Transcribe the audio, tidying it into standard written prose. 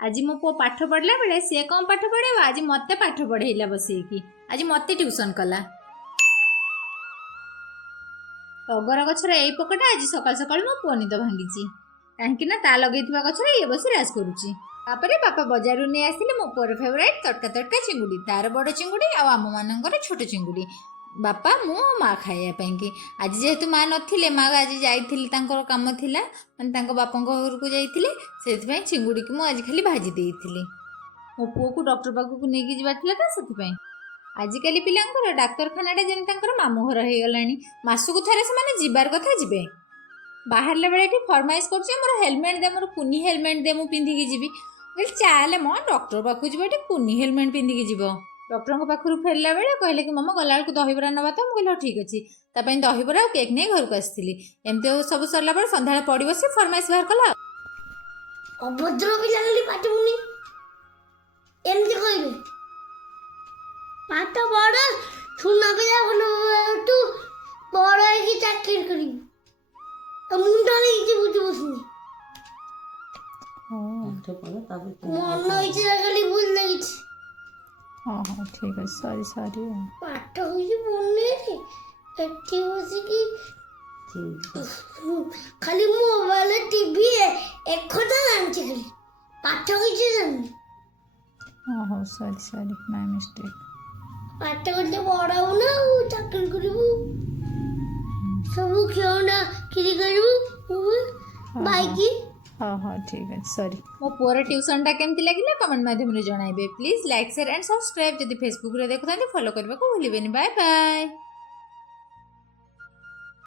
आज मो पु पाठ पढ़ला बेले सी कौन पाठ पढ़े आज मत पाठ पढ़ेला बसैकी आज मत ट्यूशन कला। टगर गछर यही पकटा आज सकाल सकाल मो पुआ निद भांगी कहीं ता लगे गछर ये बस राज करुच्ची। बापा बजार नहीं आसते मो पुअर फेवरेट तटका तटका चिंगुड़ी तार बड़ चिंगुड़ी आम मानकर छोट चिंगुड़ी बापा मु माँ खायापी आज जेहेतु माँ नथिले माँ आज जाइथिली तांकर काम थिला माने बापा घर को जाइथिले से चिंगुड़ी की मु आज खाली भाजी देइथिली। मो पुओ को डॉक्टर पाखक नहीं जाता था से आजिकल पिलांकर डाक्तरखाना जमी मामू घर हो गलानी मासकू थे से जीवार कथा जीवे बाहर बेले ये फरमाइश कर हेलमेट दे मोर कुनी हेलमेट दे मुझे पिंधिकी जी चले मो डॉक्टर पाखक जीव ये कुनी हेलमेट पिंधिकी जीव डॉक्टर पाखु फेरला बेले कहले कि मम गला बेलू दहीबरा नवा तो मुझे ठीक अच्छे दहीबरा और केक नहीं घर को आसती एमती सब सरला बेले सन्ध्या पड़ बस फरमाइश बाहर कला अभद्र पिला पाठ मुनि एमती कहबे पाठ पढ़ सुना पिला तू बड़ है चाकरी करी मुंड नहीं कि बुझ बसुनी मन होइছে खाली भूल लगी। हाँ हाँ ठीक है सॉरी सॉरी पाठ होइছে मने एठी बसी की खाली मोबाइल टीवी एक खता जानछि खाली पाठ होइছে जानि। हाँ हाँ सॉरी सॉरी माय मिस्टेक पाठ करते पढ़ाऊ ना चाकरी करू सब खेलना किरी करू बाइक। हाँ हाँ ठीक है सॉरी। मो पुअर ट्यूशन केमती लगे कमेंट माध्यम रे जणाइबे please like share and subscribe जदि फेसबुक रे देखुथांती फॉलो करबा को भूलिबेनी। Bye bye.